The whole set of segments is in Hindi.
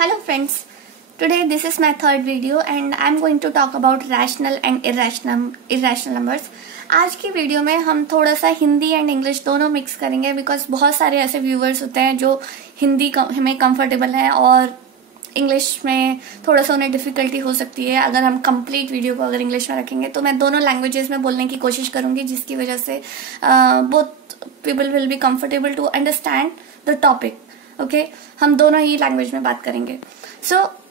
Hello friends, today this is my third video and I am going to talk about rational and irrational numbers. आज की वीडियो में हम थोड़ा सा हिंदी एंड इंग्लिश दोनों मिक्स करेंगे बिकॉज बहुत सारे ऐसे व्यूवर्स होते हैं जो हिंदी में कंफर्टेबल हैं और इंग्लिश में थोड़ा सा उन्हें डिफिकल्टी हो सकती है. अगर हम कंप्लीट वीडियो को अगर इंग्लिश में रखेंगे तो मैं दोनों लैंग्वेजेस में बोलने की कोशिश करूंगी जिसकी वजह से both people will be comfortable to understand the topic. Okay, हम दोनों ही लैंग्वेज में बात करेंगे.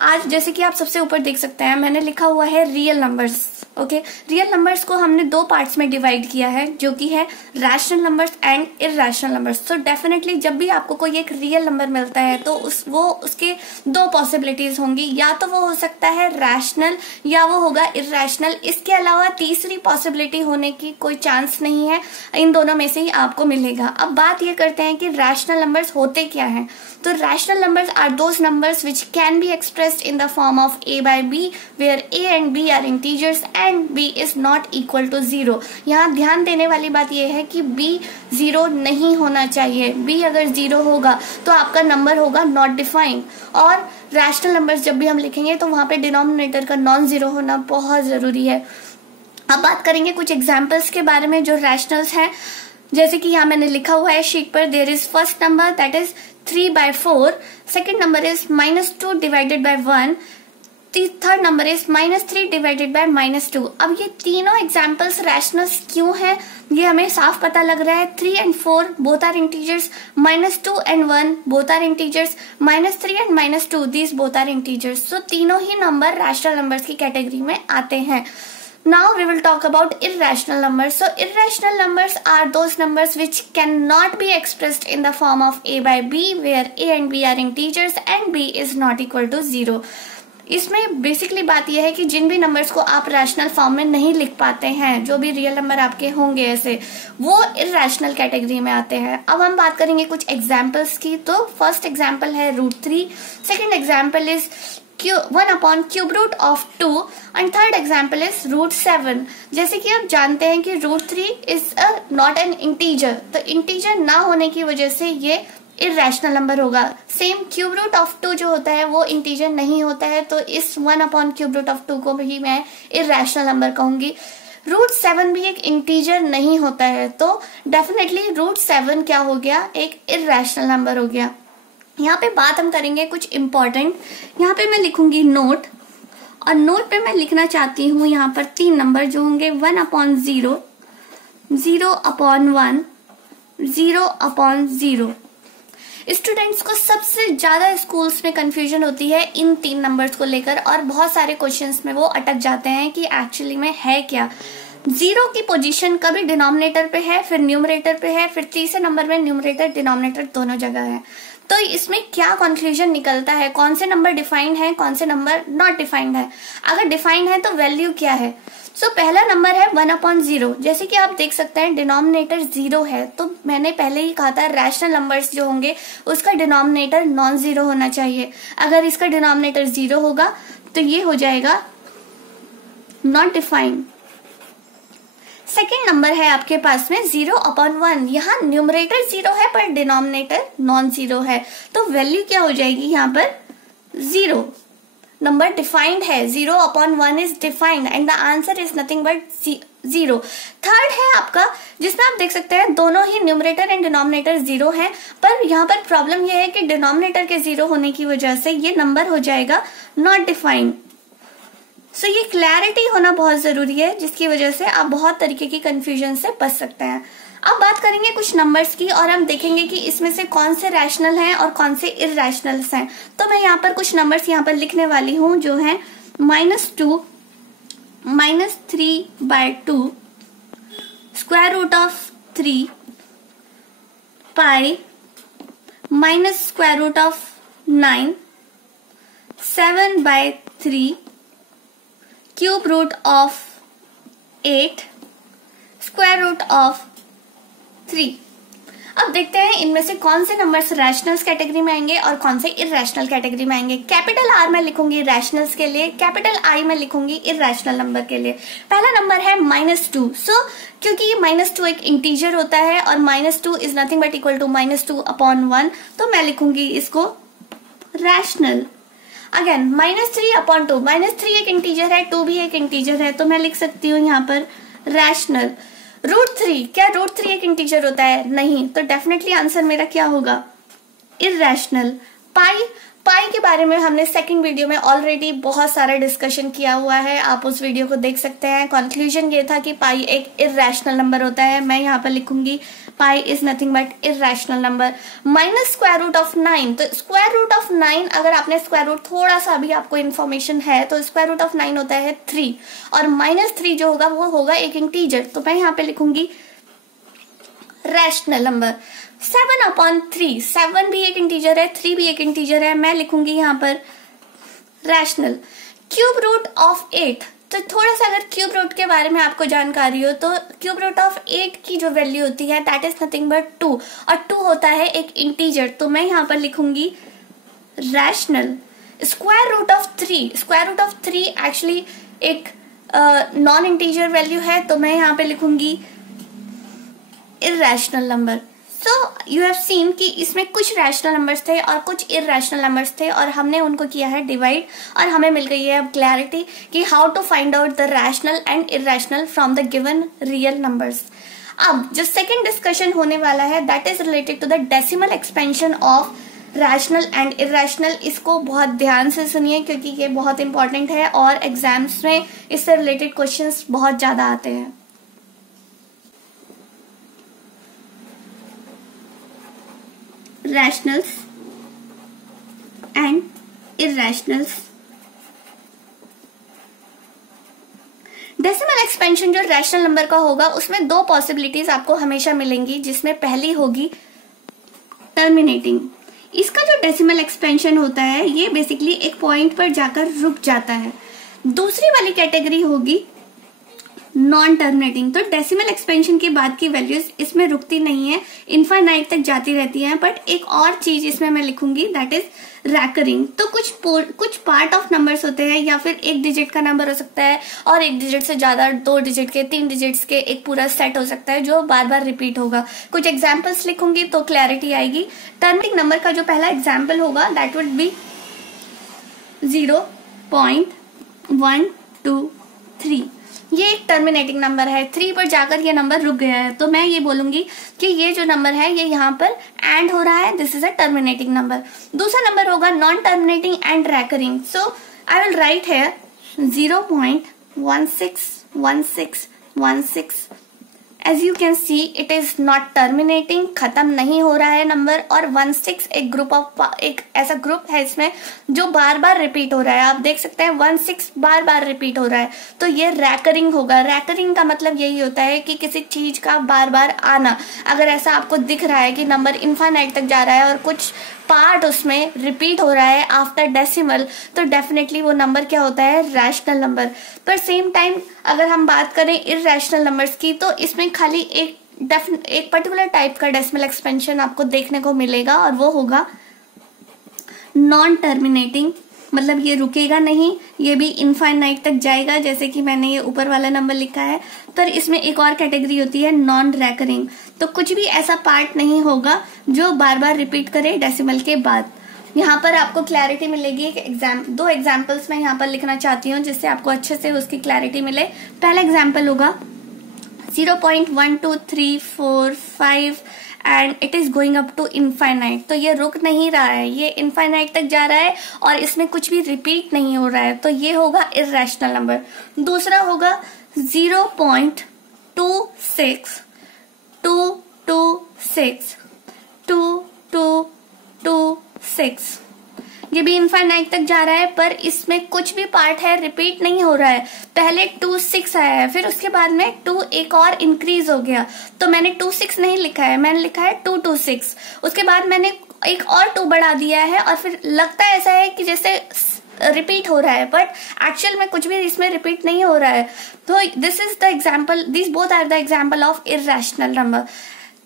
आज जैसे कि आप सबसे ऊपर देख सकते हैं मैंने लिखा हुआ है real numbers. Okay, real numbers को हमने दो पार्ट्स में डिवाइड किया है जो कि है rational numbers and irrational numbers. तो डेफिनेटली जब भी आपको कोई एक रियल नंबर मिलता है तो उसके दो पॉसिबिलिटीज होंगी, या तो वो हो सकता है रैशनल या वो होगा इरैशनल. इसके अलावा तीसरी पॉसिबिलिटी होने की कोई चांस नहीं है, इन दोनों में से ही आपको मिलेगा. अब बात ये करते हैं कि रैशनल नंबर्स होते क्या हैं. तो rational numbers are those numbers which can be expressed in the form of a by b where a and b are integers and b is not equal to 0. यहाँ ध्यान देने वाली बात यह है कि b 0 नहीं होना चाहिए. b अगर 0 होगा तो आपका नंबर होगा नॉट डिफाइंड. और रैशनल नंबर्स जब भी हम लिखेंगे तो वहां पे डिनोमिनेटर का नॉन जीरो होना बहुत जरूरी है. अब बात करेंगे कुछ एग्जाम्पल्स के बारे में जो रैशनल्स हैं. जैसे कि यहाँ मैंने लिखा हुआ है शीट पर, there is first number that is 3/4, second number is -2 divided by 1, third number is -3 divided by -2. अब ये तीनों एग्जाम्पल्स रैशनल्स क्यों हैं ये हमें साफ पता लग रहा है. 3 and 4 both are integers, -2 and 1 both are integers, -3 and -2 these both are integers. तो तीनों ही नंबर रैशनल नंबर्स की कैटेगरी में आते हैं. Now we will talk about irrational numbers. So irrational numbers are those numbers which cannot be expressed in the form of a by b where a and b are integers and b is not equal to 0. इसमें बेसिकली बात यह है कि जिन भी नंबर्स को आप रैशनल फॉर्म में नहीं लिख पाते हैं, जो भी रियल नंबर आपके होंगे ऐसे, वो इरैशनल कैटेगरी में आते हैं. अब हम बात करेंगे कुछ एग्जाम्पल्स की. तो फर्स्ट एग्जाम्पल है √3, second example is 1/³ of 2 and third example is √7. जैसे कि आप जानते हैं कि √3 is not an integer, तो इंटीजर ना होने की वजह से ये इरैशनल नंबर होगा. सेम √2 जो होता है वो इंटीजर नहीं होता है, तो इस 1/³ को भी मैं इरैशनल नंबर कहूंगी. √7 भी एक इंटीजर नहीं होता है, तो डेफिनेटली √7 क्या हो गया, एक इरैशनल नंबर हो गया. यहाँ पे बात हम करेंगे कुछ इम्पोर्टेंट. यहाँ पे मैं लिखूंगी नोट, और नोट पे मैं लिखना चाहती हूँ यहाँ पर 3 नंबर जो होंगे 1/0, 0/1, 0/0. स्टूडेंट्स को सबसे ज्यादा स्कूल्स में कंफ्यूजन होती है इन 3 नंबर्स को लेकर, और बहुत सारे क्वेश्चंस में वो अटक जाते हैं कि एक्चुअली में है क्या. 0 की पोजीशन कभी डिनोमिनेटर पे है, फिर न्यूमरेटर पे है, फिर तीसरे नंबर में न्यूमरेटर डिनोमिनेटर दोनों जगह है. तो इसमें क्या कंक्लूजन निकलता है, कौन से नंबर डिफाइंड है, कौन से नंबर नॉट डिफाइंड है. अगर डिफाइंड है तो वैल्यू क्या है. पहला नंबर है 1/0. जैसे कि आप देख सकते हैं डिनोमिनेटर 0 है, तो मैंने पहले ही कहा था रैशनल नंबर्स जो होंगे उसका डिनोमिनेटर नॉन जीरो होना चाहिए. अगर इसका डिनोमिनेटर 0 होगा तो ये हो जाएगा नॉट डिफाइंड. सेकेंड नंबर है आपके पास में 0/1. यहाँ न्यूमरेटर 0 है पर डिनोमिनेटर नॉन जीरो है, तो वैल्यू क्या हो जाएगी यहाँ पर 0. नंबर डिफाइंड है, 0/1 is defined and the answer is nothing but 0. Third है आपका जिसमें आप देख सकते हैं दोनों ही न्यूमरेटर एंड डिनोमिनेटर 0 है, पर यहाँ पर प्रॉब्लम यह है कि डिनोमिनेटर के 0 होने की वजह से ये नंबर हो जाएगा नॉट डिफाइंड. ये क्लैरिटी होना बहुत जरूरी है जिसकी वजह से आप बहुत तरीके की कंफ्यूजन से बच सकते हैं. अब बात करेंगे कुछ नंबर्स की और हम देखेंगे कि इसमें से कौन से रैशनल हैं और कौन से इरैशनल्स हैं. तो मैं यहाँ पर कुछ नंबर्स यहाँ पर लिखने वाली हूँ जो हैं -2, -3/2, √3, पाई, -9, 7/3, √8, √3. अब देखते हैं इनमें से कौन से नंबर्स रैशनल्स कैटेगरी में आएंगे और कौन से इरैशनल कैटेगरी में आएंगे. कैपिटल R में लिखूंगी रैशनल्स के लिए, कैपिटल I में लिखूंगी इरैशनल नंबर के लिए. पहला नंबर है -2. क्योंकि ये -2 एक इंटीजर होता है और -2 is nothing but equal to -2/1, तो मैं लिखूंगी इसको रैशनल. अगेन -3/2, -3 एक इंटीजर है, 2 भी एक इंटीजर है, तो मैं लिख सकती हूँ यहाँ पर रैशनल। √3, क्या √3 एक इंटीजर होता है? नहीं, तो डेफिनेटली आंसर मेरा क्या होगा? इररेशनल। पाई के बारे में हमने सेकंड वीडियो में ऑलरेडी बहुत सारा डिस्कशन किया हुआ है, आप उस वीडियो को देख सकते हैं। कंक्लूजन ये था कि पाई एक इररेशनल नंबर होता है। मैं यहाँ पर लिखूंगी pi is nothing but irrational number. -√9, तो √9 अगर आपने स्क्वायर रूट थोड़ा सा भी आपको इन्फॉर्मेशन है तो √9 होता है 3, और -3 जो होगा वो होगा एक इंटीजर, तो मैं यहाँ पे लिखूंगी रैशनल नंबर। 7/3, 7 भी एक इंटीजर है, 3 भी एक इंटीजर है, मैं लिखूंगी यहाँ पर रैशनल। क्यूब रूट ऑफ 8, तो थोड़ा सा अगर क्यूब रूट के बारे में आपको जानकारी हो तो क्यूब रूट ऑफ 8 की जो वैल्यू होती है दैट इज नथिंग बट 2, और 2 होता है एक इंटीजर, तो मैं यहाँ पर लिखूंगी rational. Square root of 3 actually एक नॉन इंटीजर वैल्यू है, तो मैं यहाँ पे लिखूंगी irrational number. So you have seen कि इसमें कुछ रैशनल नंबर्स थे और कुछ इररेशनल नंबर्स थे, और हमने उनको किया है डिवाइड, और हमें मिल गई है अब क्लैरिटी कि how to find out the rational and irrational from the given real numbers. अब जो सेकेंड डिस्कशन होने वाला है that is related to the decimal expansion of rational and irrational. इसको बहुत ध्यान से सुनिए क्योंकि ये बहुत इंपॉर्टेंट है और एग्जाम्स में इससे रिलेटेड क्वेश्चंस बहुत ज्यादा आते हैं। Rationals and irrationals. Decimal expansion जो रैशनल नंबर का होगा उसमें 2 पॉसिबिलिटीज आपको हमेशा मिलेंगी, जिसमें पहली होगी टर्मिनेटिंग। इसका जो डेसिमल एक्सपेंशन होता है ये बेसिकली एक पॉइंट पर जाकर रुक जाता है। दूसरी वाली कैटेगरी होगी नॉन टर्मिनेटिंग, तो डेसिमल एक्सपेंशन के बाद की वैल्यूज इसमें रुकती नहीं है, इनफाइनाइट तक जाती रहती हैं। बट एक और चीज इसमें मैं लिखूंगी दैट इज रैकरिंग। तो कुछ पार्ट ऑफ नंबर्स होते हैं, या फिर एक डिजिट का नंबर हो सकता है और एक डिजिट से ज्यादा, 2 डिजिट के, 3 डिजिट्स के एक पूरा सेट हो सकता है जो बार बार रिपीट होगा। कुछ एग्जाम्पल्स लिखूंगी तो क्लैरिटी आएगी। टर्मिनेटिंग नंबर का जो पहला एग्जाम्पल होगा दैट वुड बी 0.123। ये एक टर्मिनेटिंग नंबर है, 3 पर जाकर ये नंबर रुक गया है, तो मैं ये बोलूंगी कि ये जो नंबर है ये यहाँ पर एंड हो रहा है, this is a terminating number. दूसरा नंबर होगा non terminating and recurring. So I will write here 0.161616। As you can see it is not terminating, खत्म नहीं हो रहा है नंबर, और 16 एक ऐसा ग्रुप है इसमें जो बार बार रिपीट हो रहा है। आप देख सकते हैं 16 बार बार रिपीट हो रहा है, तो ये रैकरिंग होगा। रैकरिंग का मतलब यही होता है कि किसी चीज का बार बार आना। अगर ऐसा आपको दिख रहा है कि नंबर इनफाइनाइट तक जा रहा है और कुछ पार्ट उसमें रिपीट हो रहा है आफ्टर डेसिमल, तो डेफिनेटली वो नंबर क्या होता है? Rational number. पर सेम टाइम अगर हम बात करें इररेशनल नंबर्स की, तो इसमें खाली एक पर्टिकुलर टाइप का डेसिमल एक्सपेंशन आपको देखने को मिलेगा, और वो होगा नॉन टर्मिनेटिंग। मतलब ये रुकेगा नहीं, ये भी इनफाइनाइट तक जाएगा, जैसे कि मैंने ये ऊपर वाला नंबर लिखा है। पर इसमें एक और कैटेगरी होती है नॉन रैकरिंग, तो कुछ भी ऐसा पार्ट नहीं होगा जो बार बार रिपीट करे डेसिमल के बाद। यहाँ पर आपको क्लैरिटी मिलेगी। 2 एग्जाम्पल्स मैं यहाँ पर लिखना चाहती हूँ जिससे आपको अच्छे से उसकी क्लैरिटी मिले। पहला एग्जाम्पल होगा 0.12345 and it is going up to infinite. तो ये रुक नहीं रहा है, ये इनफाइनाइट तक जा रहा है और इसमें कुछ भी रिपीट नहीं हो रहा है, तो ये होगा इररेशनल नंबर। दूसरा होगा 0.26226 ये भी इनफाइनाइट तक जा रहा है, पर इसमें कुछ भी पार्ट है रिपीट नहीं हो रहा है। पहले 26 आया है, फिर उसके बाद में 2 एक और इंक्रीज हो गया, तो मैंने 26 नहीं लिखा है, मैंने लिखा है 226। उसके बाद मैंने एक और 2 बढ़ा दिया है, और फिर लगता है ऐसा है कि जैसे रिपीट हो रहा है, बट एक्चुअल में कुछ भी इसमें रिपीट नहीं हो रहा है। तो this is the example, this both are the example of irrational number.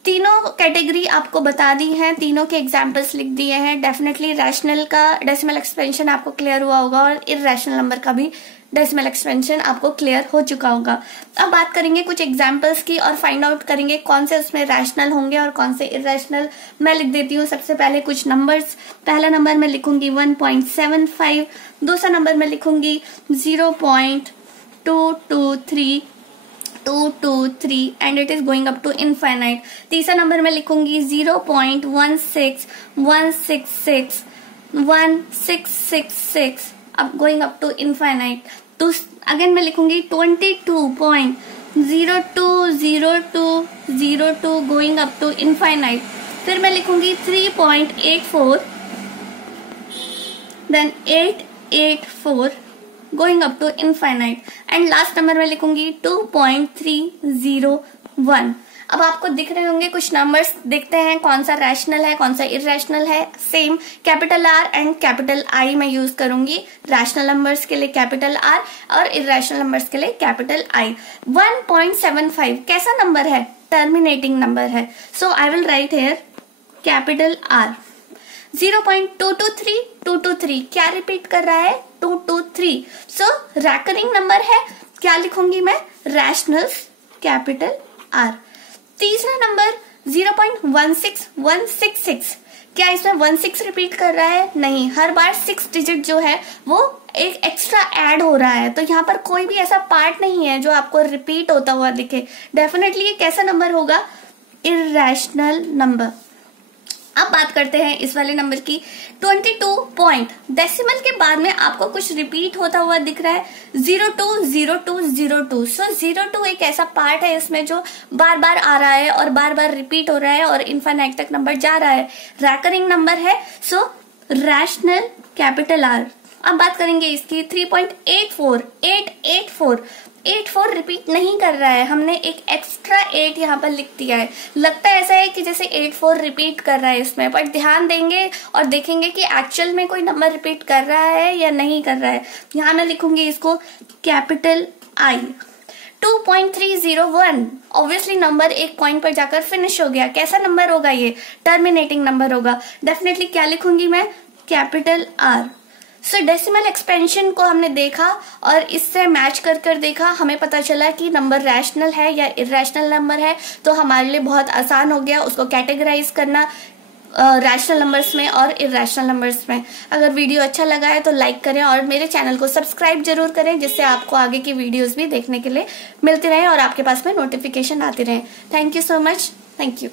तीनों कैटेगरी आपको बता दी हैं, तीनों के एग्जाम्पल्स लिख दिए हैं। डेफिनेटली रैशनल का डेसिमल एक्सपेंशन आपको क्लियर हुआ होगा और इरैशनल नंबर का भी डेसिमल एक्सपेंशन आपको क्लियर हो चुका होगा। अब बात करेंगे कुछ एग्जाम्पल्स की और फाइंड आउट करेंगे कौन से उसमें रैशनल होंगे और कौन से इरैशनल। मैं लिख देती हूँ सबसे पहले कुछ नंबर्स। पहला नंबर मैं लिखूंगी 1.75, दूसरा नंबर मैं लिखूंगी 0.223 and it is going up to infinite. तीसरा नंबर मैं लिखूंगी 0.16166 अब गोइंग अप टू इनफाइनाइट। तो अगेन मैं लिखूंगी 22.020202 गोइंग अप टू इनफाइनाइट। फिर मैं लिखूंगी 3.84, then 884 going up to infinite and last number में लिखूंगी 2.301। अब आपको दिख रहे होंगे कुछ नंबर्स, देखते हैं कौन सा रैशनल है कौन सा इरैशनल है। Same capital R and capital I मैं यूज करूंगी रैशनल नंबर्स के लिए कैपिटल आर और इरैशनल नंबर्स के लिए कैपिटल आई। 1.75 कैसा नंबर है? टर्मिनेटिंग नंबर है। So I will write here capital R. 0.223 क्या रिपीट कर रहा है? 223। सो रैकरिंग नंबर है, क्या लिखूंगी मैं? Rationals capital R. तीसरा नंबर 0.16166 क्या इसमें 16 रिपीट कर रहा है? नहीं, हर बार 6 डिजिट जो है वो एक एक्स्ट्रा ऐड हो रहा है, तो यहाँ पर कोई भी ऐसा पार्ट नहीं है जो आपको रिपीट होता हुआ दिखे। डेफिनेटली ये कैसा नंबर होगा? Irrational number. अब बात करते हैं इस वाले नंबर की। 22 पॉइंट डेसिमल के बाद में आपको कुछ रिपीट होता हुआ दिख रहा है 020202। सो 02 एक ऐसा पार्ट है इसमें जो बार बार आ रहा है और बार बार रिपीट हो रहा है और इनफाइनाइट तक नंबर जा रहा है। रैकरिंग नंबर है, सो रैशनल कैपिटल आर। अब बात करेंगे इसकी 3.84 84 रिपीट नहीं कर रहा है, हमने एक एक्स्ट्रा 8 यहाँ पर लिख दिया है। लगता है ऐसा है कि जैसे 84 रिपीट कर रहा है इसमें, पर ध्यान देंगे और देखेंगे कि एक्चुअल में कोई नंबर रिपीट कर रहा है या नहीं कर रहा है। यहाँ मैं लिखूंगी इसको कैपिटल आई। 2.301 ऑब्वियसली नंबर एक पॉइंट पर जाकर फिनिश हो गया। कैसा नंबर होगा ये? टर्मिनेटिंग नंबर होगा। डेफिनेटली क्या लिखूंगी मैं? Capital R. सो डेसिमल एक्सपेंशन को हमने देखा और इससे मैच कर देखा, हमें पता चला कि नंबर रैशनल है या इरैशनल नंबर है। तो हमारे लिए बहुत आसान हो गया उसको कैटेगराइज करना रैशनल नंबर्स में और इरैशनल नंबर्स में। अगर वीडियो अच्छा लगा है तो लाइक करें और मेरे चैनल को सब्सक्राइब जरूर करें, जिससे आपको आगे की वीडियोस भी देखने के लिए मिलती रहे और आपके पास में नोटिफिकेशन आती रहे। Thank you so much. Thank you.